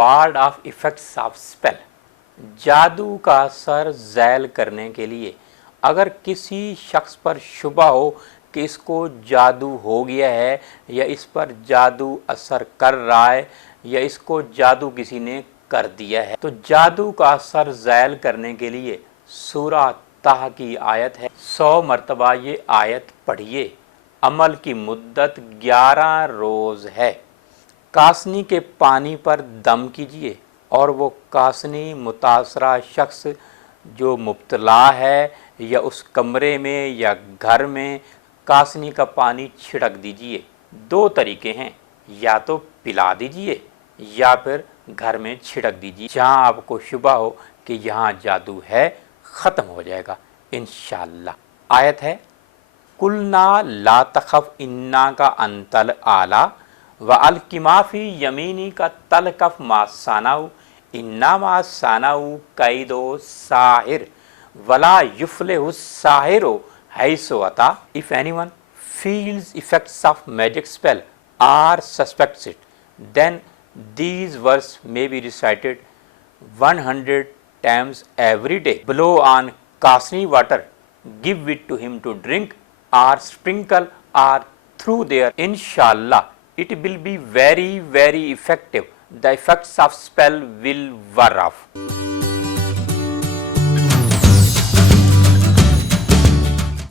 Ward of effects of spell. जादू का असर ज़ैल करने के लिए अगर किसी शख्स पर शुबा हो कि इसको जादू हो गया है या इस पर जादू असर कर रहा है या इसको जादू किसी ने कर दिया है, तो जादू का असर ज़ैल करने के लिए सूरह ताह की आयत है, 100 मरतबा ये आयत पढ़िए। अमल की मुद्दत 11 रोज़ है। कासनी के पानी पर दम कीजिए और वो कासनी मुतासरा शख्स जो मुब्तला है या उस कमरे में या घर में कासनी का पानी छिड़क दीजिए। 2 तरीके हैं, या तो पिला दीजिए या फिर घर में छिड़क दीजिए। जहाँ आपको शुबा हो कि यहाँ जादू है, ख़त्म हो जाएगा इंशाअल्लाह। आयत है, कुलना ला तखफ इन्ना का अंतल आला व अलकिमाफ़ी यमीनी का तलकफ मा सानाऊ इन्ना मा सानाऊ कैदो साहिर वला युफ्लिहु साहिरो हैसो अता। If anyone feels effects of magic spell or suspects it, then these verses may be recited 100 times every day. Blow on Kasni water, give it to him to drink or sprinkle or through there. Inshallah, it will be very, very effective. The effects of spell will wear off.